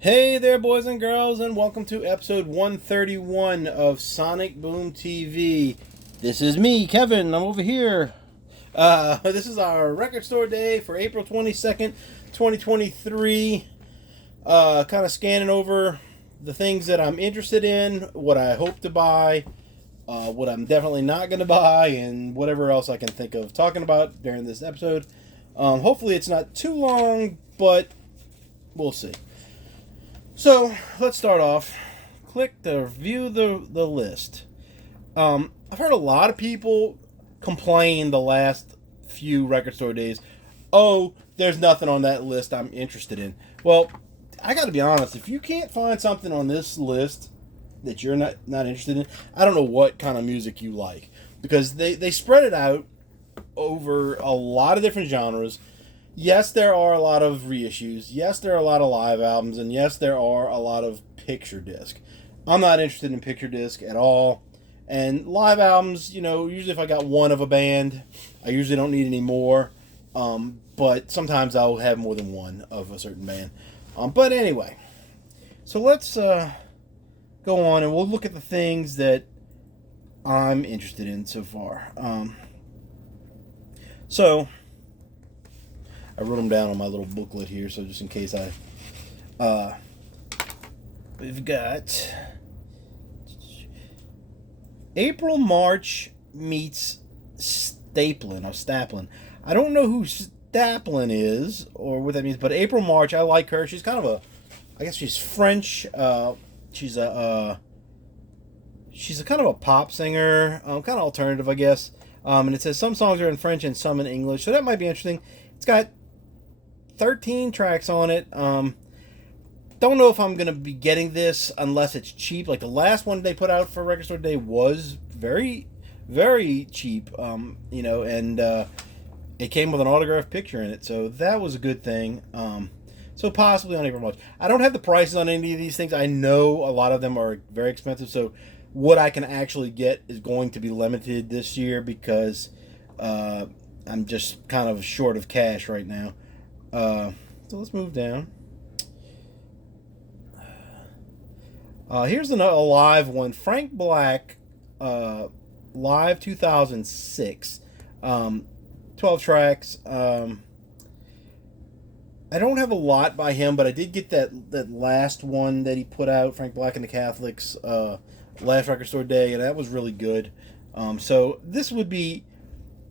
Hey there, boys and girls, and welcome to episode 131 of Sonic Boom TV. This is me, Kevin. I'm over here. This is our record store day for April 22nd, 2023. Kind of scanning over the things that I'm interested in, what I hope to buy, what I'm definitely not going to buy, and whatever else I can think of talking about during this episode. Hopefully, it's not too long, but we'll see. So let's start off. Click to view the list. I've heard a lot of people complain the last few record store days. Oh, there's nothing on that list I'm interested in. Well, I got to be honest. If you can't find something on this list that you're not interested in, I don't know what kind of music you like, because they spread it out over a lot of different genres. Yes, there are a lot of reissues. Yes, there are a lot of live albums. And yes, there are a lot of picture disc. I'm not interested in picture disc at all. And live albums, usually if I got one of a band, I usually don't need any more. But sometimes I'll have more than one of a certain band. But anyway, so let's go on and we'll look at the things that I'm interested in so far. So I wrote them down on my little booklet here, so just in case we've got April March meets Staplin. I don't know who Staplin is or what that means, but April March, I like her. She's kind of I guess she's French. She's a kind of a pop singer, kind of alternative, I guess. And it says some songs are in French and some in English, so that might be interesting. It's got 13 tracks on it. Don't know if I'm going to be getting this unless it's cheap. Like the last one they put out for Record Store Day was very, very cheap. And it came with an autographed picture in it, so that was a good thing. So possibly on April March. I don't have the prices on any of these things. I know a lot of them are very expensive, so what I can actually get is going to be limited this year because I'm just kind of short of cash right now. So let's move down. Here's a live one. Frank Black, live 2006. 12 tracks. I don't have a lot by him, but I did get that last one that he put out, Frank Black and the Catholics, last Record Store Day, and that was really good. So this would be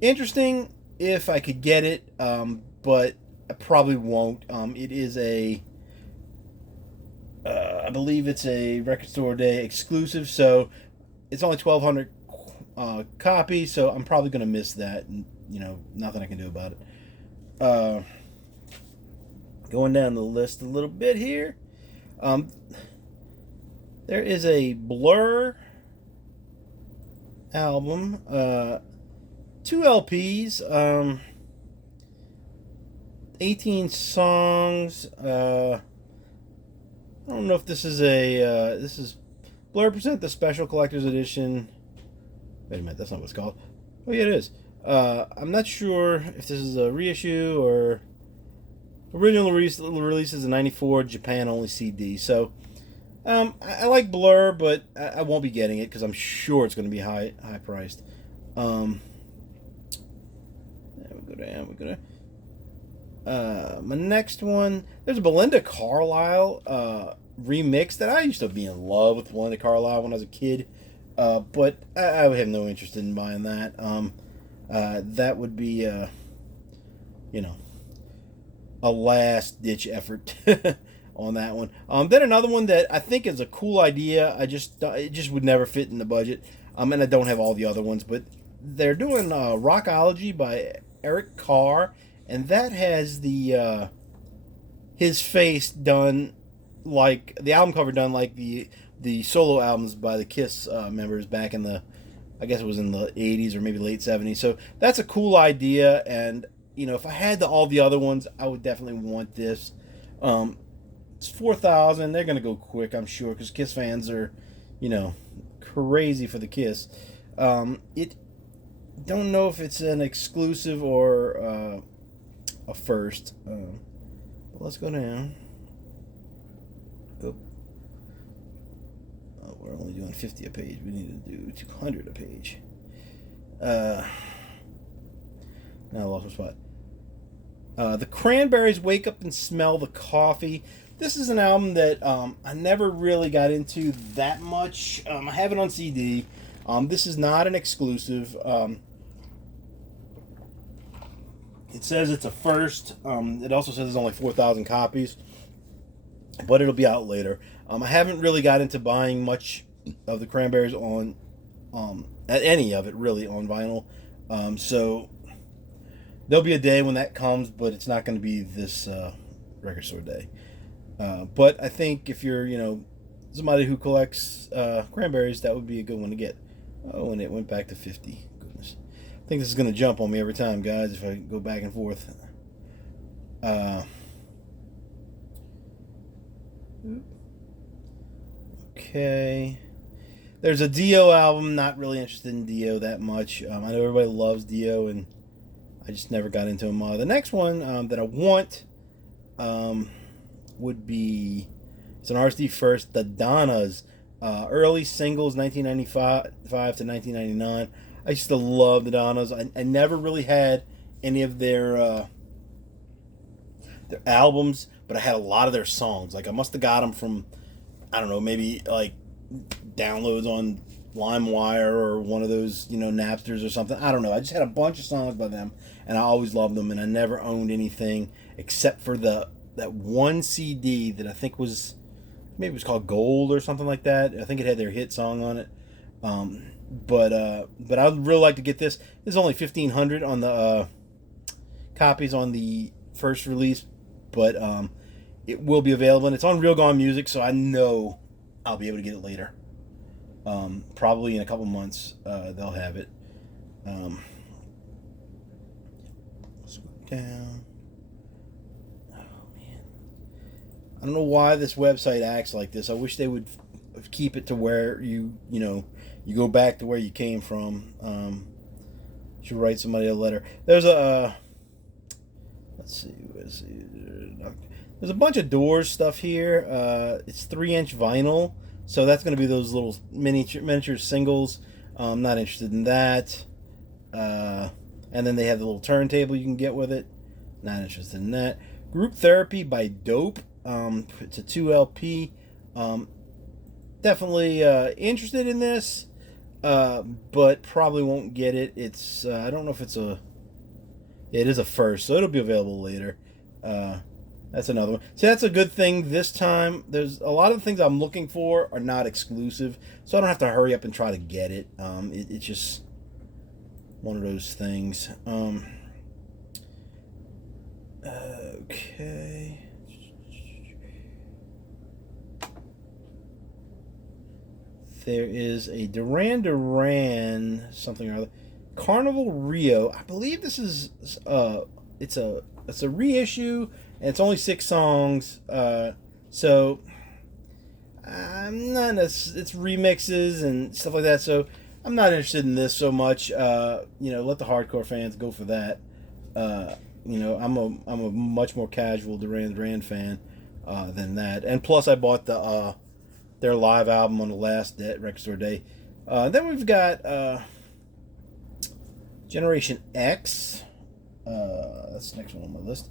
interesting if I could get it, but I probably won't. It is I believe it's a Record Store Day exclusive, so it's only 1,200 copies, so I'm probably going to miss that, and nothing I can do about it. Going down the list a little bit here, there is a Blur album, 2 LPs, 18 songs. I don't know if this is this is Blur Present the Special Collector's Edition. Wait a minute, that's not what it's called. Oh yeah, it is. I'm not sure if this is a reissue or original releases in '94 Japan only CD. So I like Blur, but I won't be getting it because I'm sure it's going to be high priced. We go down. We go down. My next one, there's a Belinda Carlisle remix that I used to be in love with Belinda Carlisle when I was a kid, but I would have no interest in buying that. That would be, a last ditch effort on that one. Then another one that I think is a cool idea. It just would never fit in the budget. And I don't have all the other ones, but they're doing Rockology by Eric Carr. And that has his face done like the album cover done like the solo albums by the Kiss members back in I guess it was in the 80s or maybe late 70s. So that's a cool idea, and if I had all the other ones, I would definitely want this. It's 4,000. They're gonna go quick, I'm sure, because Kiss fans are, crazy for the Kiss. It don't know if it's an exclusive or a first. But let's go down. Oh, we're only doing 50 a page. We need to do 200 a page. Now I lost my spot. The Cranberries, Wake Up and Smell the Coffee. This is an album that I never really got into that much. I have it on CD. This is not an exclusive. It says it's a first. It also says there's only 4,000 copies, but it'll be out later. I haven't really got into buying much of the Cranberries on, any of it really on vinyl. So there'll be a day when that comes, but it's not going to be this record store day. But I think if you're, somebody who collects Cranberries, that would be a good one to get. Oh, and it went back to 50. Goodness. I think this is going to jump on me every time, guys, if I go back and forth. Okay. There's a Dio album. Not really interested in Dio that much. I know everybody loves Dio, and I just never got into him. The next one that I want would be, it's an RSD first, the Donnas. Early singles, 1995 to 1999. I used to love the Donnas. I never really had any of their albums, but I had a lot of their songs. Like, I must have got them from, I don't know, maybe like downloads on LimeWire or one of those, Napsters or something. I don't know. I just had a bunch of songs by them, and I always loved them, and I never owned anything except for that one CD that I think was, maybe it was called Gold or something like that. I think it had their hit song on it. But I'd really like to get this. There's only 1,500 on the copies on the first release, but it will be available, and it's on Real Gone Music, so I know I'll be able to get it later. Probably in a couple months, they'll have it. Let's go down. I don't know why this website acts like this. I wish they would keep it to where you go back to where you came from. Should write somebody a letter. There's a let's see. There's a bunch of Doors stuff here. It's 3-inch vinyl, so that's going to be those little miniature singles. I'm not interested in that. And then they have the little turntable you can get with it. Not interested in that. Group Therapy by Dope. It's a 2 LP. Definitely interested in this, but probably won't get it. It's I don't know if it's it is a first, so it'll be available later. That's another one. See, that's a good thing this time. There's a lot of the things I'm looking for are not exclusive, so I don't have to hurry up and try to get it. It's just one of those things. Okay. There is a Duran something or other, Carnival Rio. I believe this is it's a reissue, and it's only 6 songs. So I'm not. It's remixes and stuff like that. So I'm not interested in this so much. Let the hardcore fans go for that. I'm a much more casual Duran fan than that. And plus, I bought their live album on the last record store day. Then we've got Generation X. That's the next one on my list.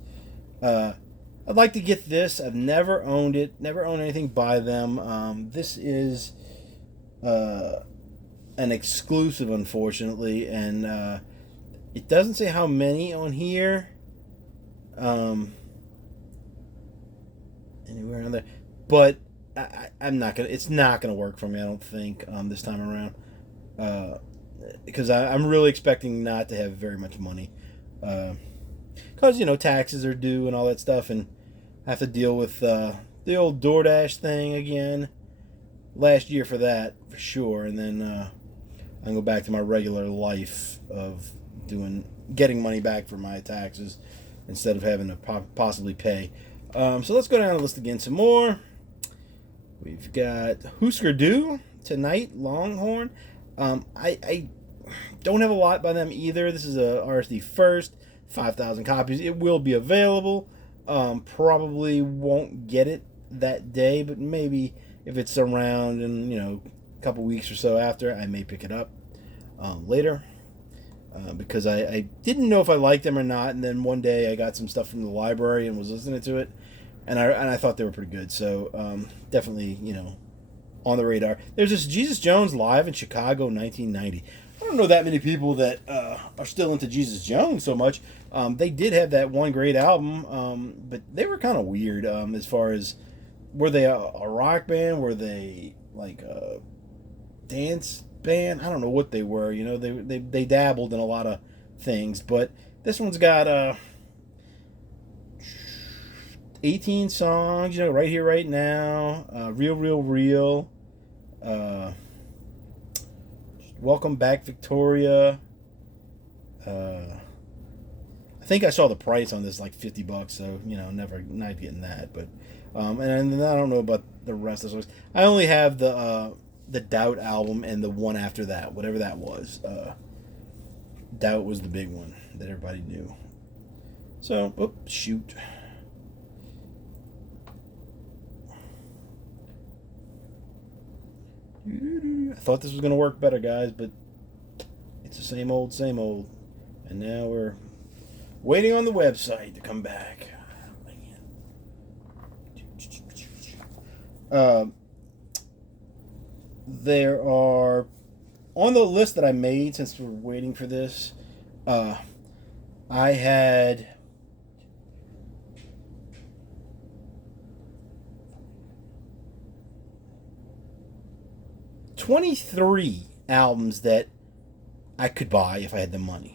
I'd like to get this. I've never owned it. Never owned anything by them. This is an exclusive, unfortunately, and it doesn't say how many on here. Anywhere on there, but I'm not gonna. It's not gonna work for me. I don't think this time around, because I'm really expecting not to have very much money, because taxes are due and all that stuff, and I have to deal with the old DoorDash thing again. Last year for that for sure, and then I can go back to my regular life of getting money back for my taxes instead of having to possibly pay. So let's go down the list again some more. We've got Husker Du, Tonight, Longhorn. I don't have a lot by them either. This is a RSD first, 5,000 copies. It will be available. Probably won't get it that day, but maybe if it's around in a couple weeks or so after, I may pick it up later. Because I didn't know if I liked them or not, and then one day I got some stuff from the library and was listening to it, and I thought they were pretty good. So definitely on the radar. There's this Jesus Jones live in Chicago, 1990. I don't know that many people that are still into Jesus Jones so much. They did have that one great album, but they were kind of weird as far as, were they a rock band? Were they like a dance band? I don't know what they were. They dabbled in a lot of things, but this one's got 18 songs. Right Here, Right Now, Real, Real, Real. Welcome Back, Victoria. I think I saw the price on this, like $50, so never not getting that. But and I don't know about the rest of the songs. I only have the Doubt album and the one after that, whatever that was. Doubt was the big one that everybody knew. So, shoot. I thought this was going to work better, guys, but it's the same old, same old. And now we're waiting on the website to come back. There are, on the list that I made since we're waiting for this, I had 23 albums that I could buy if I had the money.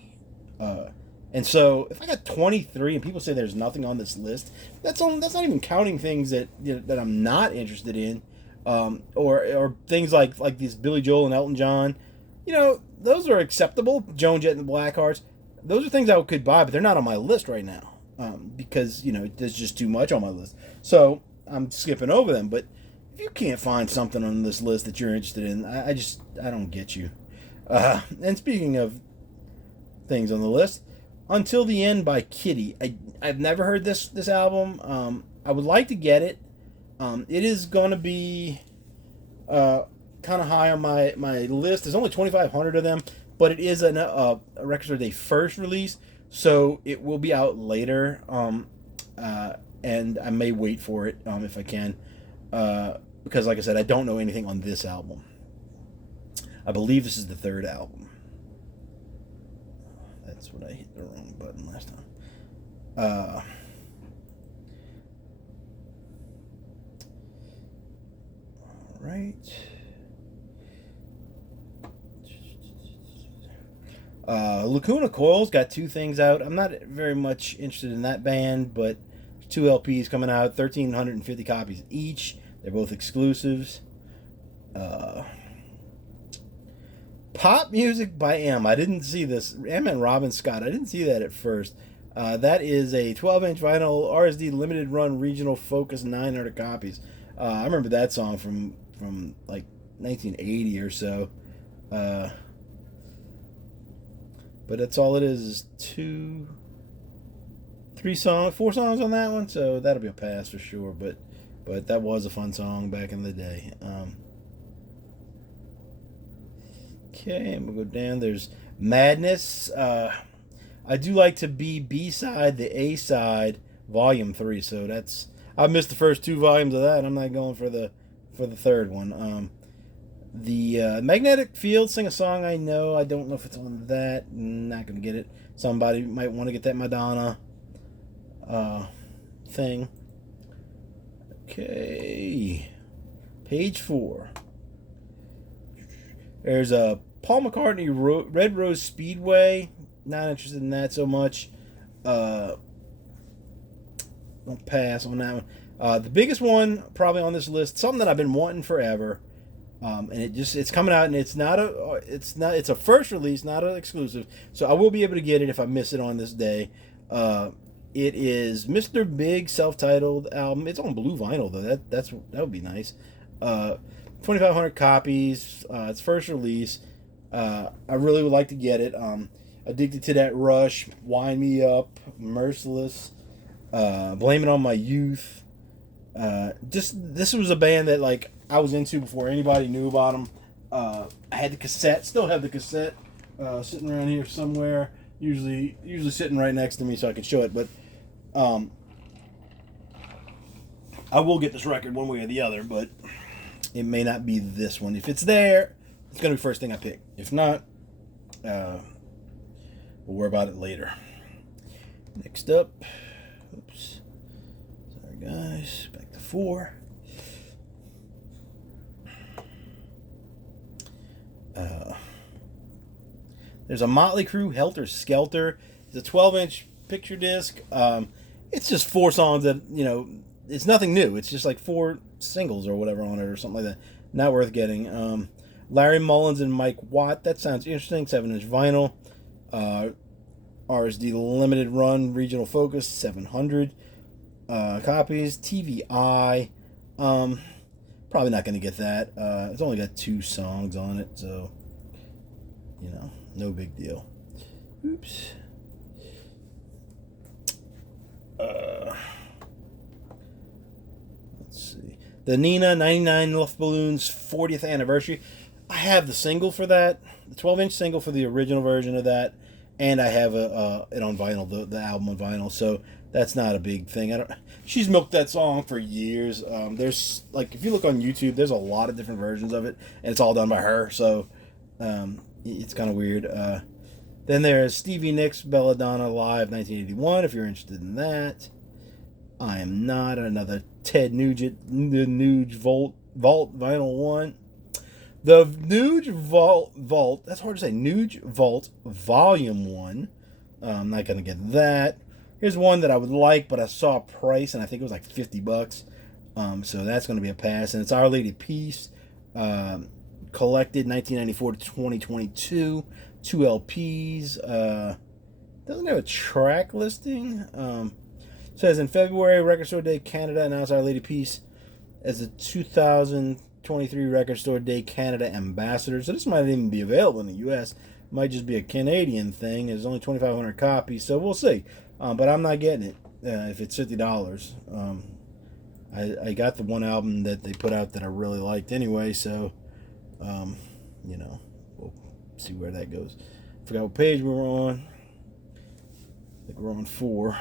And so if I got 23 and people say there's nothing on this list, that's not even counting things that that I'm not interested in, or things like these Billy Joel and Elton John. Those are acceptable. Joan Jett and the Blackhearts. Those are things I could buy, but they're not on my list right now because there's just too much on my list. So I'm skipping over them. But if you can't find something on this list that you're interested in, I don't get you. And speaking of things on the list, Until the End by Kitty. I've never heard this album. I would like to get it. It is going to be kind of high on my list. There's only 2,500 of them, but it is a Record Store Day first release, so it will be out later. And I may wait for it if I can, because like I said, I don't know anything on this album. I believe this is the third album. That's what I hit the wrong button last time. All right. Lacuna Coil's got two things out. I'm not very much interested in that band, but two LPs coming out, 1,350 copies each. They're both exclusives. Pop Music by M. I didn't see this. M and Robin Scott. I didn't see that at first. That is a 12-inch vinyl RSD limited run regional focus, 900 copies. I remember that song from like 1980 or so. But that's all it is 4 songs on that one. So that'll be a pass for sure. But that was a fun song back in the day. Okay, I'm going to go down. There's Madness. I do like to be B-side, the A-side, Volume 3. So that's... I missed the first 2 volumes of that. I'm not going for the third one. The Magnetic Field, Sing a Song I Know. I don't know if it's on that. Not going to get it. Somebody might want to get that Madonna thing. Okay. Page 4. There's a Paul McCartney Red Rose Speedway. Not interested in that so much. Don't pass on that one. The biggest one probably on this list, something that I've been wanting forever, and it's coming out, and it's a first release, not an exclusive. So I will be able to get it if I miss it on this day. It is Mr. Big self-titled album. It's on blue vinyl though. That would be nice. 2,500 copies. It's first release. I really would like to get it. Addicted to That Rush, Wind Me Up, Merciless, Blame It on My Youth, This was a band that like I was into before anybody knew about them. I had the cassette, still have the cassette sitting around here somewhere. Usually sitting right next to me so I can show it. But I will get this record one way or the other. But it may not be this one. If it's there, it's gonna be the first thing I pick. If not, we'll worry about it later. Next up, oops, sorry guys, back to 4. There's a Motley Crue Helter Skelter. It's a 12-inch picture disc. It's just 4 songs that, it's nothing new. It's just like 4 singles or whatever on it or something like that. Not worth getting. Larry Mullins and Mike Watt. That sounds interesting. 7-inch vinyl. RSD limited run regional focus 700 copies. TVI. Probably not going to get that. It's only got 2 songs on it, so no big deal. Oops. Let's see. The Nina 99 Luft Balloons 40th anniversary. I have the single for that, the 12-inch single for the original version of that, and I have it on vinyl, the album on vinyl. So that's not a big thing. She's milked that song for years. There's like, if you look on YouTube, there's a lot of different versions of it, and it's all done by her. So it's kind of weird. Then there's Stevie Nicks Belladonna Live 1981. If you're interested in that, I am not. Another Ted Nugent, the Nuge Vault vinyl one. The Nuge Vault, that's hard to say. Nuge Vault Volume 1. I'm not going to get that. Here's one that I would like, but I saw a price, and I think it was like $50. So that's going to be a pass. And it's Our Lady Peace. Collected 1994 to 2022. 2 LPs. Doesn't have a track listing. Says in February, Record Store Day Canada announced Our Lady Peace as the 2023 Record Store Day Canada ambassador. So this might even be available in the U.S. Might just be a Canadian thing. There's only 2,500 copies, so we'll see. But I'm not getting it if it's $50. I got the one album that they put out that I really liked anyway, so we'll see where that goes. Forgot what page we were on. I think we're on 4.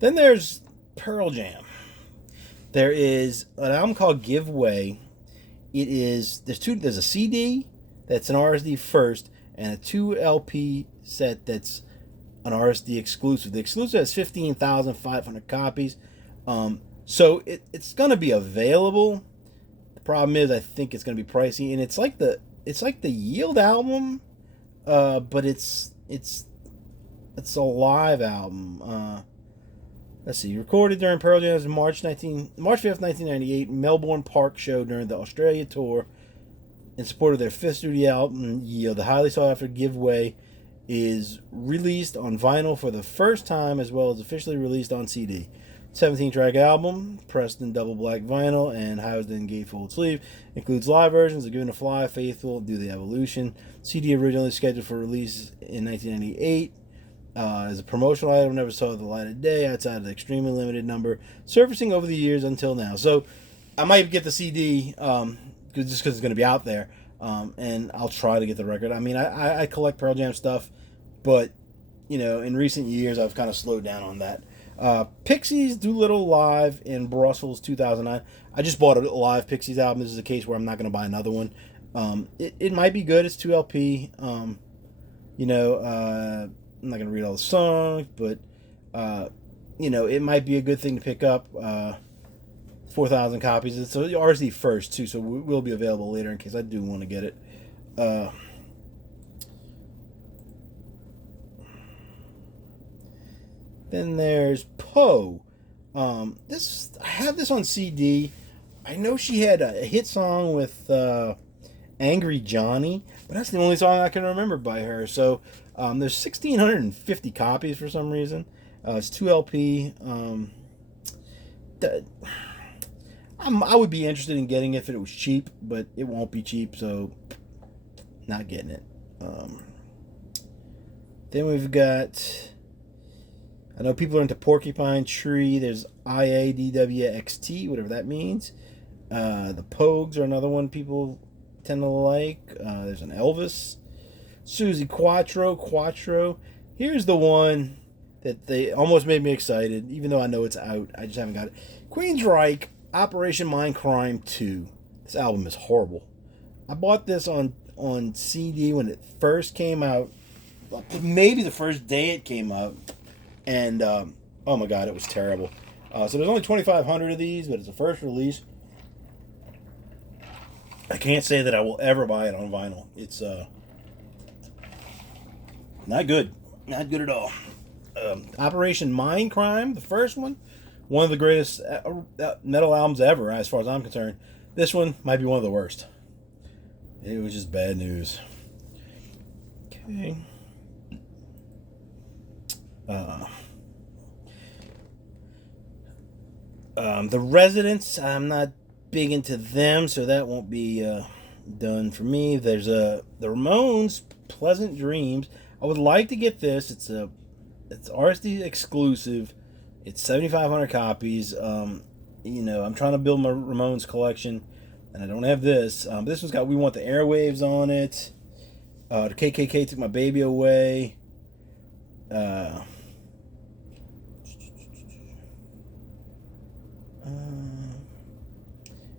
Then there's Pearl Jam. There is an album called Give Way. There's a CD that's an RSD first and a 2 LP set that's an RSD exclusive. The exclusive has 15,500 copies. So it's going to be available. The problem is I think it's going to be pricey, and it's like the Yield album, but it's a live album. Let's see. Recorded during Pearl Jam's March 5th, 1998 Melbourne Park show during the Australia tour in support of their 5th studio album, Yield. The highly sought after Give Way is released on vinyl for the first time, as well as officially released on CD. 17-track album, pressed in double black vinyl and housed in gatefold sleeve. Includes live versions of Given to Fly, Faithful, Do the Evolution. CD originally scheduled for release in 1998. As a promotional item, never saw the light of day outside of the extremely limited number surfacing over the years until now. So I might get the CD just because it's going to be out there, and I'll try to get the record. I mean, I collect Pearl Jam stuff, but in recent years I've kind of slowed down on that. Pixies Doolittle Live in Brussels 2009. I just bought a live Pixies album. This is a case where I'm not going to buy another one. It might be good. It's 2 LP. I'm not going to read all the songs, but, it might be a good thing to pick up. 4,000 copies. It's RSD first, too, so it will be available later in case I do want to get it. Then there's Poe. I have this on CD. I know she had a hit song with Angry Johnny, but that's the only song I can remember by her. So there's 1,650 copies for some reason. It's 2 LP. I would be interested in getting it if it was cheap, but it won't be cheap, so not getting it. Then we've got I know people are into Porcupine Tree. There's IADWXT, whatever that means. The Pogues are another one people tend to like. There's an Elvis. Susie Quattro. Here's the one that they almost made me excited, even though I know it's out. I just haven't got it. Queensryche, Operation Mindcrime 2. This album is horrible. I bought this on CD when it first came out. Maybe the first day it came out. And, oh my god, it was terrible. So there's only 2,500 of these, but it's a first release. I can't say that I will ever buy it on vinyl. It's, not good. Not good at all. Operation Mindcrime, the first one of the greatest metal albums ever, as far as I'm concerned. This one might be one of the worst. It was just bad news. Okay. The Residents, I'm not big into them, so that won't be done for me. There's the Ramones, Pleasant Dreams. I would like to get this. It's RSD exclusive. It's 7,500 copies. I'm trying to build my Ramones collection, and I don't have this. This one's got "We Want the Airwaves" on it. The KKK Took My Baby Away.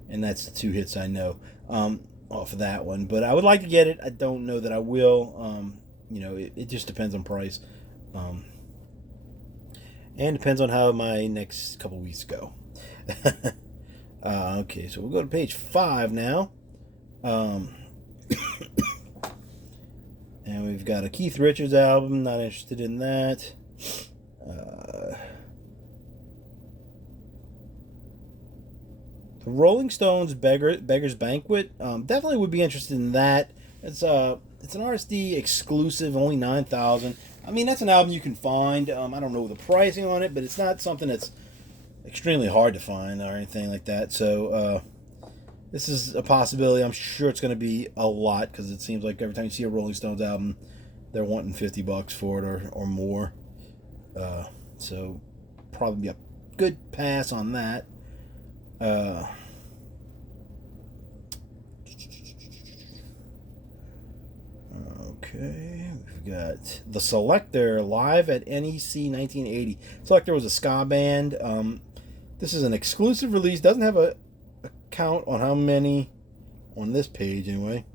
And that's the two hits I know off of that one. But I would like to get it. I don't know that I will. It just depends on price. And depends on how my next couple weeks go. Okay, so we'll go to page 5 now. And we've got a Keith Richards album. Not interested in that. The Rolling Stones Beggar's Banquet. Definitely would be interested in that. It's an RSD exclusive, only 9,000. I mean, that's an album you can find. I don't know the pricing on it, but it's not something that's extremely hard to find or anything like that. So this is a possibility. I'm sure it's going to be a lot because it seems like every time you see a Rolling Stones album, they're wanting $50 for it or more. So probably be a good pass on that. Okay, we've got The Selecter live at NEC 1980. Selecter was a ska band. This is an exclusive release. Doesn't have a count on how many on this page anyway.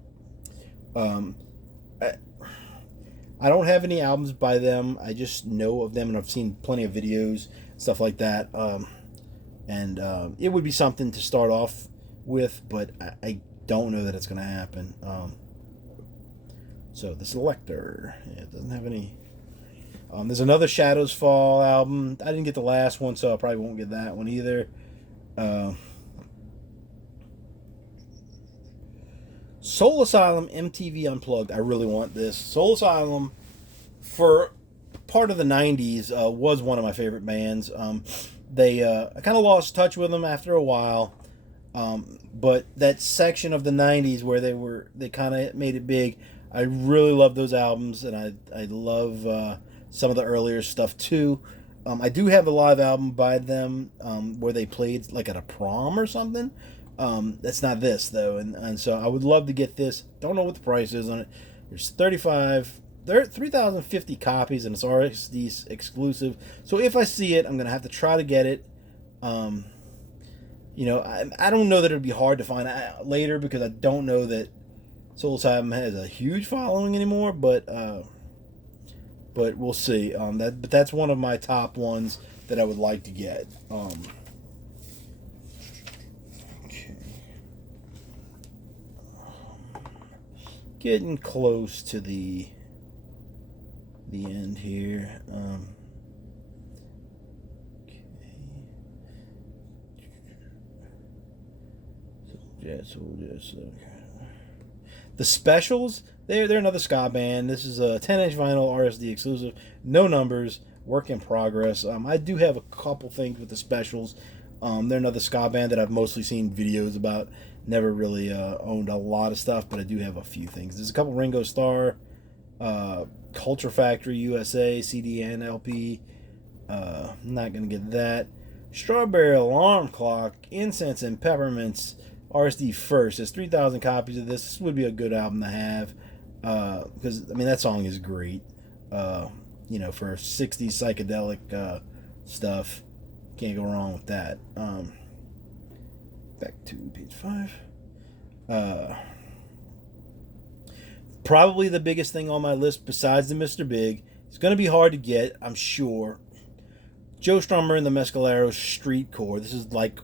I don't have any albums by them. I just know of them and I've seen plenty of videos, stuff like that. And it would be something to start off with, but I don't know that it's going to happen. So The Selecter, it doesn't have any. There's another Shadows Fall album. I didn't get the last one, so I probably won't get that one either. Soul Asylum MTV Unplugged. I really want this. Soul Asylum, for part of the 90s, was one of my favorite bands. I kind of lost touch with them after a while. But that section of the 90s where they kind of made it big, I really love those albums, and I love some of the earlier stuff too. I do have a live album by them where they played like at a prom or something. That's not this though, and so I would love to get this. Don't know what the price is on it. There's 3,050 copies, and it's RSD exclusive. So if I see it, I'm gonna have to try to get it. I don't know that it'd be hard to find later because I don't know that Soul Asylum has a huge following anymore, but we'll see. But that's one of my top ones that I would like to get. Okay. Getting close to the end here. So we'll just The Specials, they're another ska band. This is a 10-inch vinyl RSD exclusive. No numbers, work in progress. I do have a couple things with The Specials. They're another ska band that I've mostly seen videos about. Never really owned a lot of stuff, but I do have a few things. There's a couple Ringo Starr, Culture Factory USA, CD and LP. Not gonna get that. Strawberry Alarm Clock, Incense and Peppermints, RSD First. There's 3,000 copies of this. This would be a good album to have, because I mean that song is great. For 60s psychedelic stuff, can't go wrong with that. Back to page 5. Probably the biggest thing on my list besides the Mr. Big. It's going to be hard to get, I'm sure. Joe Strummer and the Mescaleros Street Core. This is like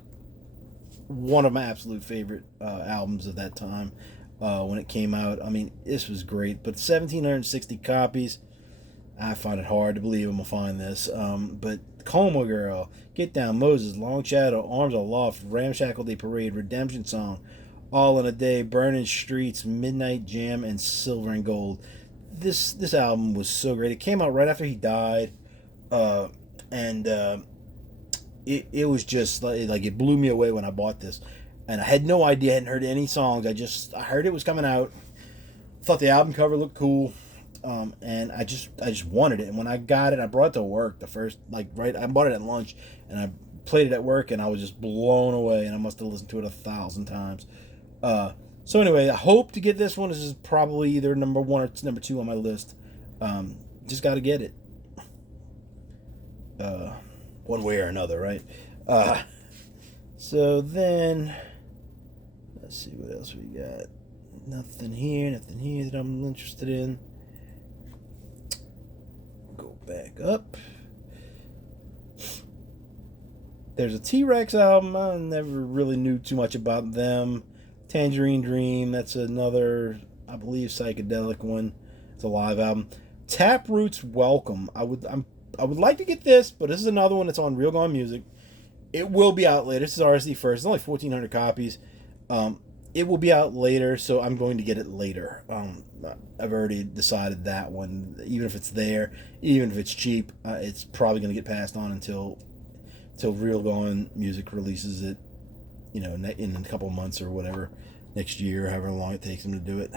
one of my absolute favorite albums of that time when it came out. I mean, this was great. But 1,760 copies. I find it hard to believe I'm going to find this. But Coma Girl, Get Down Moses, Long Shadow, Arms Aloft, Ramshackle Day Parade, Redemption Song, All in a Day, Burning Streets, Midnight Jam, and Silver and Gold. This album was so great. It came out right after he died. It was just like it blew me away when I bought this, and I had no idea. I hadn't heard any songs. I heard it was coming out. Thought the album cover looked cool, and I just wanted it. And when I got it, I brought it to work. I bought it at lunch, and I played it at work, and I was just blown away. And I must have listened to it 1,000 times. So anyway, I hope to get this one. This is probably either number 1 or number 2 on my list. Just got to get it. One way or another, right? So then, let's see what else we got. Nothing here that I'm interested in. Go back up. There's a T-Rex album. I never really knew too much about them. Tangerine Dream, that's another, I believe, psychedelic one. It's a live album. Taproot's Welcome. I would like to get this, but this is another one that's on Real Gone Music. It will be out later. This is RSD First. It's only 1,400 copies. It will be out later, so I'm going to get it later. I've already decided that one. Even if it's there, even if it's cheap, it's probably going to get passed on until Real Gone Music releases it, in a couple of months or whatever, next year, however long it takes them to do it.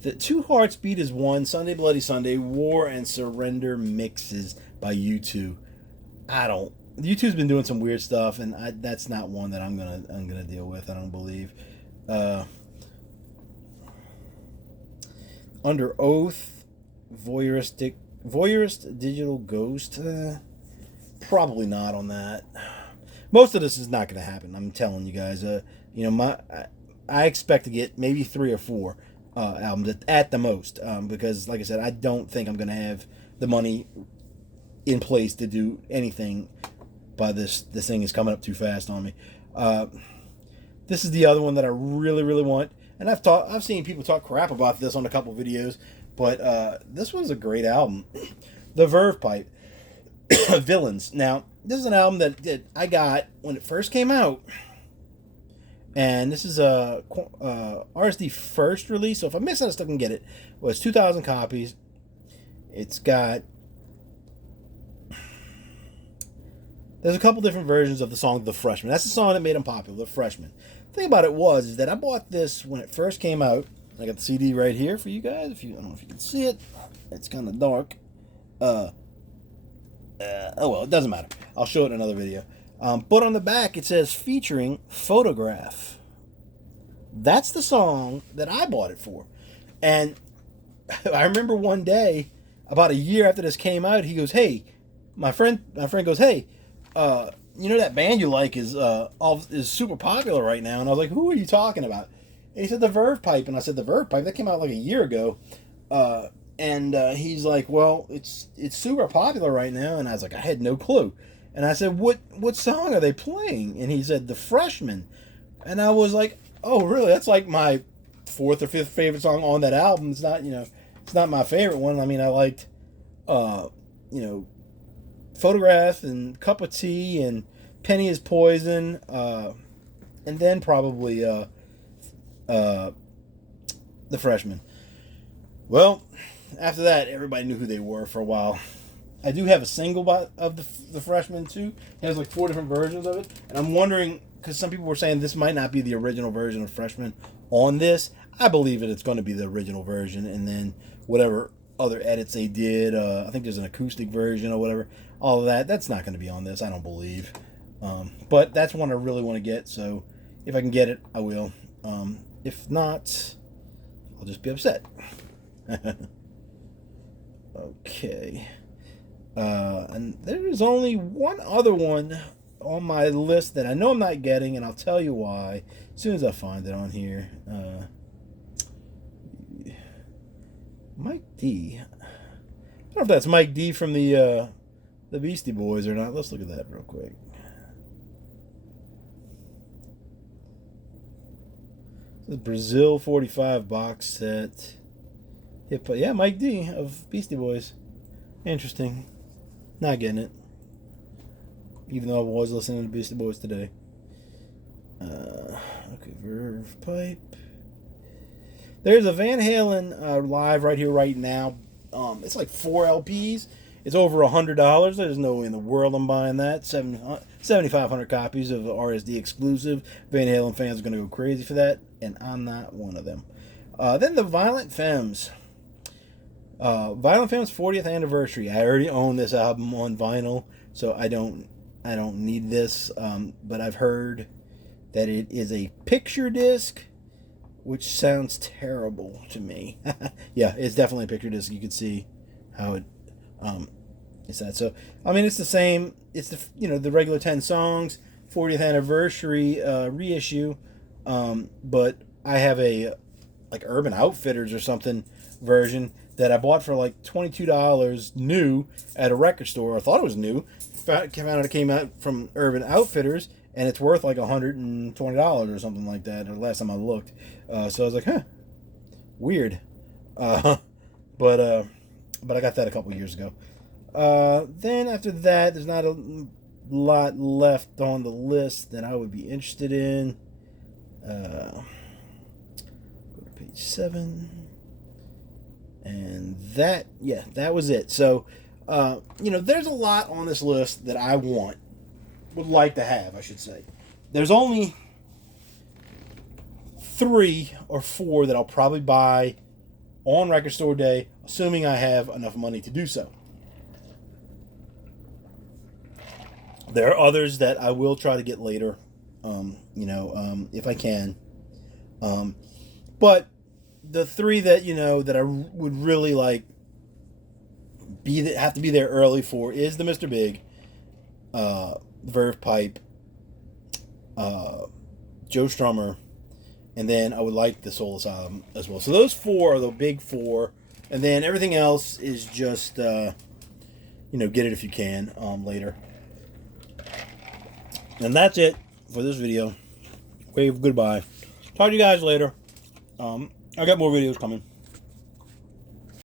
The Two Hearts Beat as One, Sunday Bloody Sunday, War and Surrender mixes by U2. U2's been doing some weird stuff, and that's not one that I'm gonna deal with. I don't believe. Under Oath, Voyeurist Digital Ghost. Probably not on that. Most of this is not going to happen. I'm telling you guys. I expect to get maybe 3 or 4 albums at the most, because, like I said, I don't think I'm going to have the money in place to do anything. By this thing is coming up too fast on me. This is the other one that I really, really want. And I've seen people talk crap about this on a couple videos, but this one's a great album. The Verve Pipe, Villains. Now, this is an album that I got when it first came out, and this is a RSD First release. So if I miss it, I still can get it. Well, it's 2,000 copies. It's got. There's a couple different versions of the song "The Freshman." That's the song that made him popular, "The Freshman." The thing about it is that I bought this when it first came out. I got the CD right here for you guys. I don't know if you can see it. It's kind of dark. Oh well, it doesn't matter. I'll show it in another video. But on the back it says featuring Photograph. That's the song that I bought it for. And I remember one day, about a year after this came out, he goes, "Hey," my friend goes, "Hey, that band you like is super popular right now." And I was like, "Who are you talking about?" And he said, "The Verve Pipe." And I said, "The Verve Pipe? That came out like a year ago." And he's like, "Well, it's super popular right now." And I was like, I had no clue. And I said, what song are they playing? And he said, "The Freshman." And I was like, "Oh, really? That's like my 4th or 5th favorite song on that album." It's not, it's not my favorite one. I mean, I liked, Photograph and Cup of Tea and Penny is Poison, and then probably The Freshman. Well, after that, everybody knew who they were for a while. I do have a single of the Freshman too. It has like 4 different versions of it, and I'm wondering because some people were saying this might not be the original version of Freshman on this. I believe that it's going to be the original version, and then whatever other edits they did, I think there's an acoustic version or whatever, all of that, that's not going to be on this, I don't believe. But that's one I really want to get, so if I can get it, I will. If not, I'll just be upset. Okay. And there's only one other one on my list that I know I'm not getting, and I'll tell you why as soon as I find it on here. Mike D. I don't know if that's Mike D from the Beastie Boys or not. Let's look at that real quick. The Brazil 45 box set. Yeah, Mike D of Beastie Boys. Interesting. Not getting it. Even though I was listening to Beastie Boys today. Okay, Verve Pipe. There's a Van Halen live right here, right now. It's like 4 LPs. It's over $100. There's no way in the world I'm buying that. 7,500 copies of RSD exclusive. Van Halen fans are going to go crazy for that, and I'm not one of them. Then the Violent Femmes. Violent Femmes 40th anniversary. I already own this album on vinyl, so I don't need this. But I've heard that it is a picture disc, which sounds terrible to me. Yeah, it's definitely a picture disc. You can see how it is that. So I mean, it's the same. It's the regular 10 songs, 40th anniversary reissue. But I have a like Urban Outfitters or something version that I bought for like $22 new at a record store. I thought it was new. Found out it came out from Urban Outfitters, and it's worth like $120 or something like that. The last time I looked, so I was like, huh, weird. But I got that a couple years ago. Then after that, there's not a lot left on the list that I would be interested in. Go to page 7. And that was it. So, there's a lot on this list that I would like to have, I should say. There's only 3 or 4 that I'll probably buy on Record Store Day, assuming I have enough money to do so. There are others that I will try to get later, if I can. But the 3 that that I would really like have to be there early for is the Mr. Big, Verve Pipe, Joe Strummer, and then I would like the Soul Asylum as well. So those 4 are the big 4, and then everything else is just get it if you can later. And that's it for this video. Wave goodbye. Talk to you guys later. I got more videos coming.